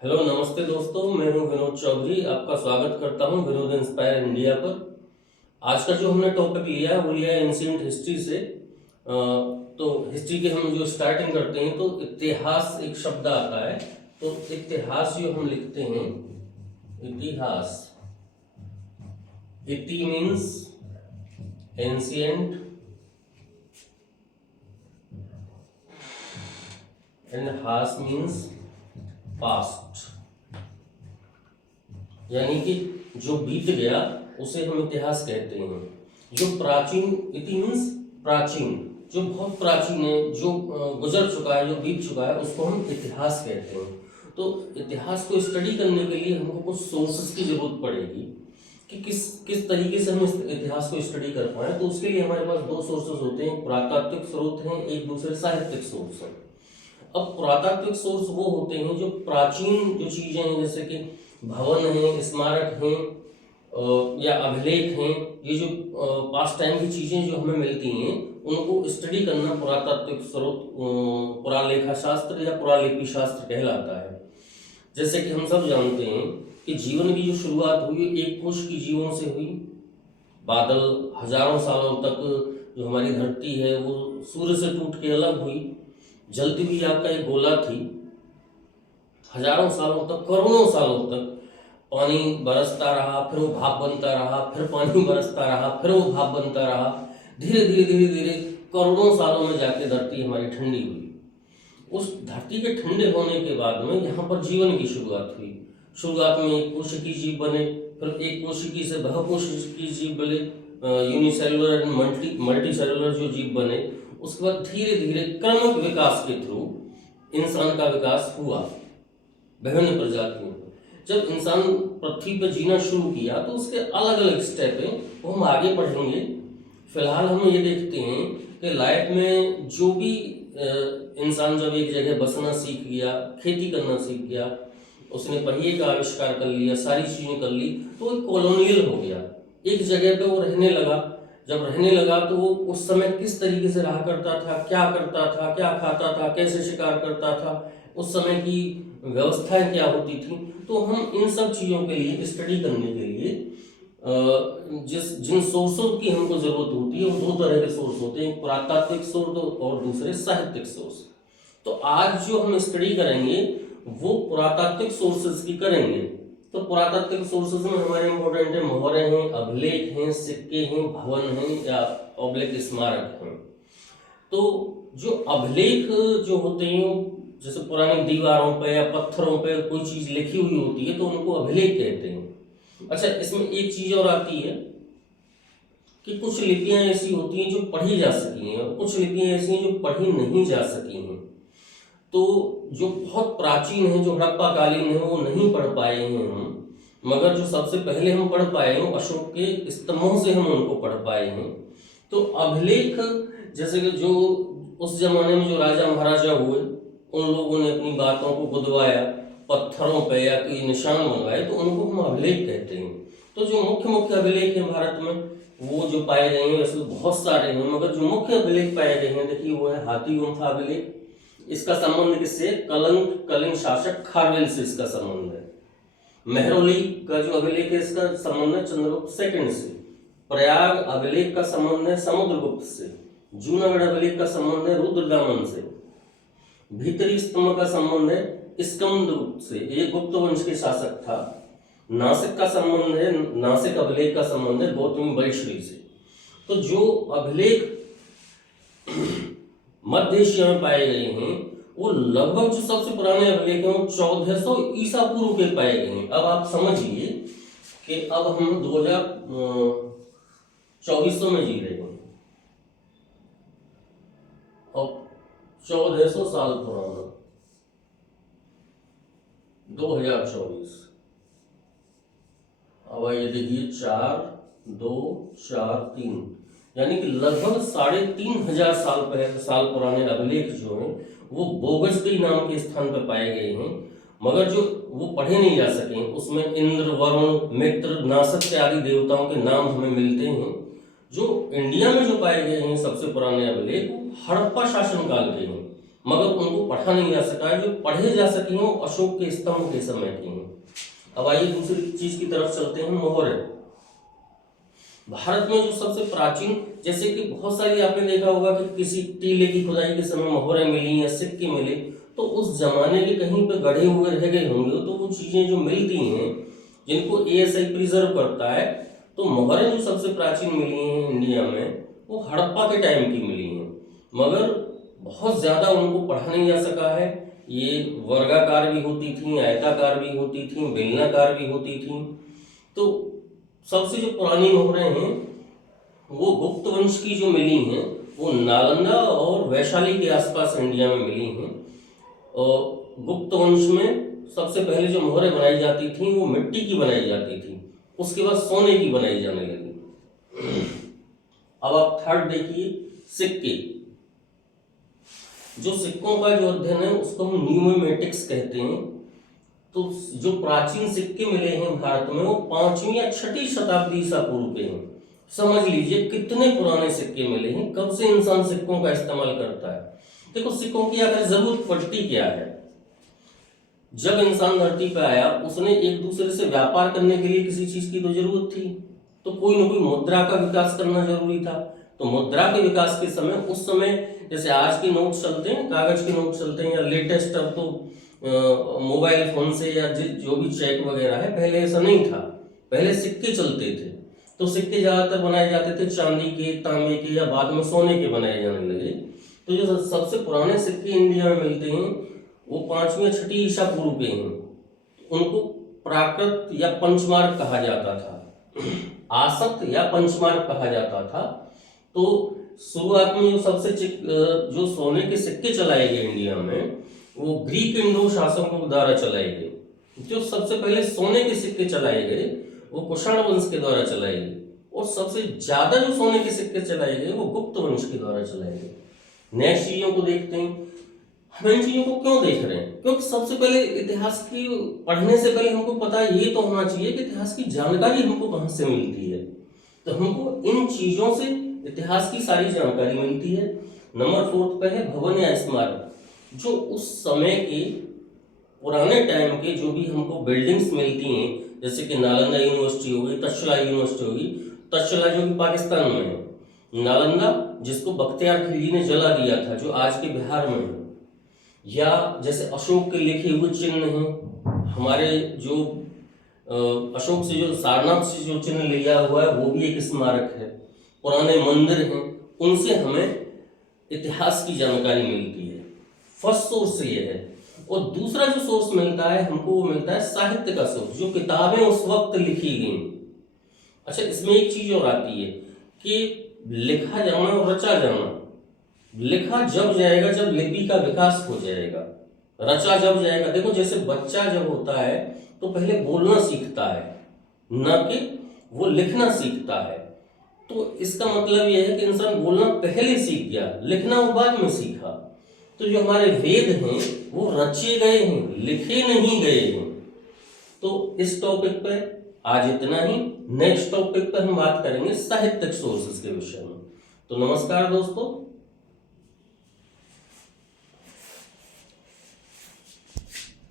Hello नमस्ते दोस्तों, मैं हूं विनोद चौधरी। आपका स्वागत करता हूं विनोद इंस्पायर इंडिया पर। आज का जो हमने टॉपिक लिया है वो लिया है एंशिएंट हिस्ट्री से। तो हिस्ट्री के हम जो स्टार्टिंग करते हैं तो इतिहास एक शब्द आता है। तो इतिहास जो हम लिखते हैं, इतिहास, इति मीन्स एंशिएंट एंड हास मीन्स पास्ट, यानी कि जो बीत गया उसे हम इतिहास कहते हैं। जो प्राचीन, इति मीन्स प्राचीन, जो बहुत प्राचीन है, जो गुजर चुका है, जो बीत चुका है, उसको हम इतिहास कहते हैं। तो इतिहास को स्टडी करने के लिए हमको कुछ सोर्सेस की जरूरत पड़ेगी कि किस तरीके से हम इस इतिहास को स्टडी कर पाए। तो उसके लिए हमारे पास दो सोर्सेस होते हैं, पुरातात्विक स्रोत हैं, एक दूसरे साहित्यिक सोर्स हैं। अब पुरातात्विक सोर्स वो होते हैं जो प्राचीन जो चीजें हैं, जैसे कि भवन हैं, स्मारक हैं, या अभिलेख हैं, ये जो पास्ट टाइम की चीजें जो हमें मिलती हैं उनको स्टडी करना पुरातात्विक स्रोत, पुरालेखा शास्त्र या पुरालिपि शास्त्र कहलाता है। जैसे कि हम सब जानते हैं कि जीवन की जो शुरुआत हुई एक कोश की जीवों से हुई। बादल हजारों सालों तक जो हमारी धरती है वो सूर्य से टूट के अलग हुई, जलती हुई आग का एक गोला थी। हजारों सालों तक, करोड़ों सालों तक पानी बरसता रहा, फिर वो भाप बनता रहा, फिर पानी बरसता रहा, फिर वो भाप बनता रहा। धीरे धीरे धीरे धीरे करोड़ों सालों में जाके धरती हमारी ठंडी हुई। उस धरती के ठंडे होने के बाद में यहाँ पर जीवन की शुरुआत हुई। शुरुआत में एक कोशिकीय जीव बने, फिर एक कोशिकीय से बहुकोशिकीय जीव बने, यूनिसेलुलर एंड मल्टी सेलुलर जो जीव बने। उसके बाद धीरे धीरे क्रमिक विकास के थ्रू इंसान का विकास हुआ विभिन्न प्रजातियों में। जब इंसान पृथ्वी पर जीना शुरू किया तो उसके अलग अलग स्टेप हैं, वो हम आगे पढ़ेंगे। फिलहाल हम ये देखते हैं कि लाइफ में जो भी इंसान जब एक जगह बसना सीख गया, खेती करना सीख गया, उसने पहिए का आविष्कार कर लिया, सारी चीजें कर ली, तो वो कॉलोनियल हो गया। एक जगह पे वो रहने लगा। जब रहने लगा तो वो उस समय किस तरीके से रहा करता था, क्या करता था, क्या खाता था, कैसे शिकार करता था, उस समय की व्यवस्थाएं क्या होती थी। तो हम इन सब चीज़ों के लिए स्टडी करने के लिए जिन सोर्सों की हमको जरूरत होती है वो दो तरह के सोर्स होते हैं, पुरातात्विक सोर्स और दूसरे साहित्यिक सोर्स। तो आज जो हम स्टडी करेंगे वो पुरातात्विक सोर्सेज की करेंगे। तो पुरातात्विक सोर्सेज में हमारे इंपॉर्टेंट है मोहरे हैं, अभिलेख हैं, सिक्के हैं, भवन हैं या ऑब्लिक स्मारक हैं। तो जो अभिलेख जो होते हैं, जैसे पुरानी दीवारों पे या पत्थरों पे कोई चीज लिखी हुई होती है तो उनको अभिलेख कहते हैं। अच्छा, इसमें एक चीज और आती है कि कुछ लिपियां ऐसी होती हैं जो पढ़ी जा सकी हैं और कुछ लिपियां ऐसी हैं जो पढ़ी नहीं जा सकी हैं। तो जो बहुत प्राचीन है, जो हड़प्पा कालीन है, वो नहीं पढ़ पाए हैं हम, मगर जो सबसे पहले हम पढ़ पाए हैं अशोक के स्तंभों से हम उनको पढ़ पाए हैं। तो अभिलेख, जैसे कि जो उस जमाने में जो राजा महाराजा हुए उन लोगों ने अपनी बातों को गुदवाया पत्थरों पे या कोई निशान मंगाए, तो उनको हम अभिलेख कहते हैं। तो जो मुख्य मुख्य अभिलेख हैं भारत में वो जो पाए गए हैं, वैसे बहुत सारे हैं, मगर जो मुख्य अभिलेख पाए गए हैं देखिए वो है हाथी गुम्फा अभिलेख। इसका संबंध किससे? कलिंग शासक खारवेल से इसका संबंध है। मेहरौली का जो अभिलेख है इसका संबंध है चंद्रगुप्त सेकंड से। प्रयाग अभिलेख का संबंध है समुद्रगुप्त से। जूनागढ़ अभिलेख का संबंध है रुद्रदामन से। भीतरी स्तंभ का संबंध है स्कंदगुप्त से, ये गुप्त वंश के शासक था। नासिक का संबंध है, नासिक अभिलेख का संबंध है गौतमी बलश्री से। तो जो अभिलेख मध्य एशिया में पाए गए हैं वो लगभग जो सबसे पुराने अभिलेख हैं वो 1400 ईसा पूर्व के पाए गए हैं। अब आप समझिए कि अब हम 2024 में जी रहे हैं और 1400 साल पुराना 2024। अब आइए देखिए 4, 2, 4, 3, यानी कि लगभग 3500 साल पुराने अभिलेख जो हैं वो बोगसगई नाम के स्थान पर पाए गए हैं, मगर जो वो पढ़े नहीं जा सके। उसमें इंद्र, वरुण, मित्र, नासक आदि देवताओं के नाम हमें मिलते हैं। जो इंडिया में जो पाए गए हैं सबसे पुराने अभिलेख हड़प्पा शासन काल के हैं, मगर उनको पढ़ा नहीं जा सका है। जो पढ़े जा सके हैं वो अशोक के स्तंभ के समय के हैं। अब आइए दूसरी चीज की तरफ चलते हैं, मोहरे। भारत में जो सबसे प्राचीन, जैसे कि बहुत सारी आपने देखा होगा कि किसी टीले की खुदाई के समय मोहरे मिली या सिक्के मिले, तो उस जमाने के कहीं पे गढ़े हुए रह गए होंगे, तो वो चीजें जो मिलती हैं जिनको एएसआई प्रिजर्व करता है, तो मोहरे जो सबसे प्राचीन मिली हैं इंडिया में वो हड़प्पा के टाइम की मिली हैं, मगर बहुत ज्यादा उनको पढ़ा नहीं जा सका है। ये वर्गाकार भी होती थी, आयताकार भी होती थी, बेलनाकार भी होती थी। तो सबसे जो पुरानी मोहरें हैं वो गुप्त वंश की जो मिली हैं वो नालंदा और वैशाली के आसपास इंडिया में मिली हैं। और गुप्त वंश में सबसे पहले जो मोहरें बनाई जाती थी वो मिट्टी की बनाई जाती थी, उसके बाद सोने की बनाई जाने लगी। अब आप थर्ड देखिए, सिक्के। जो सिक्कों का जो अध्ययन है उसको हम न्यूमेटिक्स कहते हैं। तो जो प्राचीन सिक्के मिले हैं भारत में वो 5वीं या 6ठी शताब्दी ईसा पूर्व के हैं। समझ लीजिए कितने पुराने सिक्के मिले हैं, कब से इंसान सिक्कों का इस्तेमाल करता है। देखो सिक्कों की आखिर जरूरत पड़ती क्या है। जब इंसान धरती पर आया उसने एक दूसरे से व्यापार करने के लिए किसी चीज की तो जरूरत थी, तो कोई ना कोई मुद्रा का विकास करना जरूरी था। तो मुद्रा के विकास के समय, उस समय जैसे आज के नोट चलते हैं, कागज के नोट चलते हैं, या लेटेस्ट अब तो मोबाइल फोन से या जो भी चेक वगैरह है, पहले ऐसा नहीं था। पहले सिक्के चलते थे, तो सिक्के ज्यादातर बनाए जाते थे चांदी के, तांबे के, या बाद में सोने के बनाए जाने लगे। तो जो सबसे पुराने सिक्के इंडिया में मिलते हैं वो 5वीं या 6ठी ईसा पूर्व के हैं। उनको प्राकृत या पंचमार्क कहा जाता था, आसक्त या पंचमार्क कहा जाता था। तो शुरुआत में जो सबसे जो सोने के सिक्के चलाए गए इंडिया में वो ग्रीक इंडो शासकों द्वारा चलाए गए। जो सबसे पहले सोने के सिक्के चलाए गए वो कुषाण वंश के द्वारा चलाए गए, और सबसे ज्यादा जो सोने के सिक्के चलाए गए वो गुप्त वंश के द्वारा चलाए गए। नेक्स्ट चीजों को देखते हैं। हम इन चीजों को क्यों देख रहे हैं, क्योंकि सबसे पहले इतिहास की पढ़ने से पहले हमको पता ये तो होना चाहिए कि इतिहास की जानकारी हमको कहाँ से मिलती है। तो हमको इन चीजों से इतिहास की सारी जानकारी मिलती है। नंबर 4 पे है भवन या स्मारक। जो उस समय के पुराने टाइम के जो भी हमको बिल्डिंग्स मिलती हैं, जैसे कि नालंदा यूनिवर्सिटी होगी, तक्षशिला यूनिवर्सिटी होगी। तक्षशिला जो कि पाकिस्तान में है, नालंदा जिसको बख्तियार खिलजी ने जला दिया था जो आज के बिहार में है, या जैसे अशोक के लिखे हुए चिन्ह हैं हमारे, जो अशोक से जो सारनाथ से जो चिन्ह लिया हुआ है वो भी एक स्मारक है। पुराने मंदिर हैं, उनसे हमें इतिहास की जानकारी मिलती है। फर्स्ट सोर्स ये है। और दूसरा जो सोर्स मिलता है हमको वो मिलता है साहित्य का सोर्स, जो किताबें उस वक्त लिखी गई। अच्छा, इसमें एक चीज और आती है कि लिखा जाना और रचा जाना। लिखा जब जाएगा जब लिपि का विकास हो जाएगा, रचा जब जाएगा। देखो जैसे बच्चा जब होता है तो पहले बोलना सीखता है, न कि वो लिखना सीखता है। तो इसका मतलब यह है कि इंसान बोलना पहले सीख गया, लिखना वो बाद में सीखा। तो जो हमारे वेद हैं वो रचे गए हैं, लिखे नहीं गए हैं। तो इस टॉपिक पे आज इतना ही। नेक्स्ट टॉपिक पे हम बात करेंगे साहित्यिक सोर्सेज के विषय में। तो नमस्कार दोस्तों।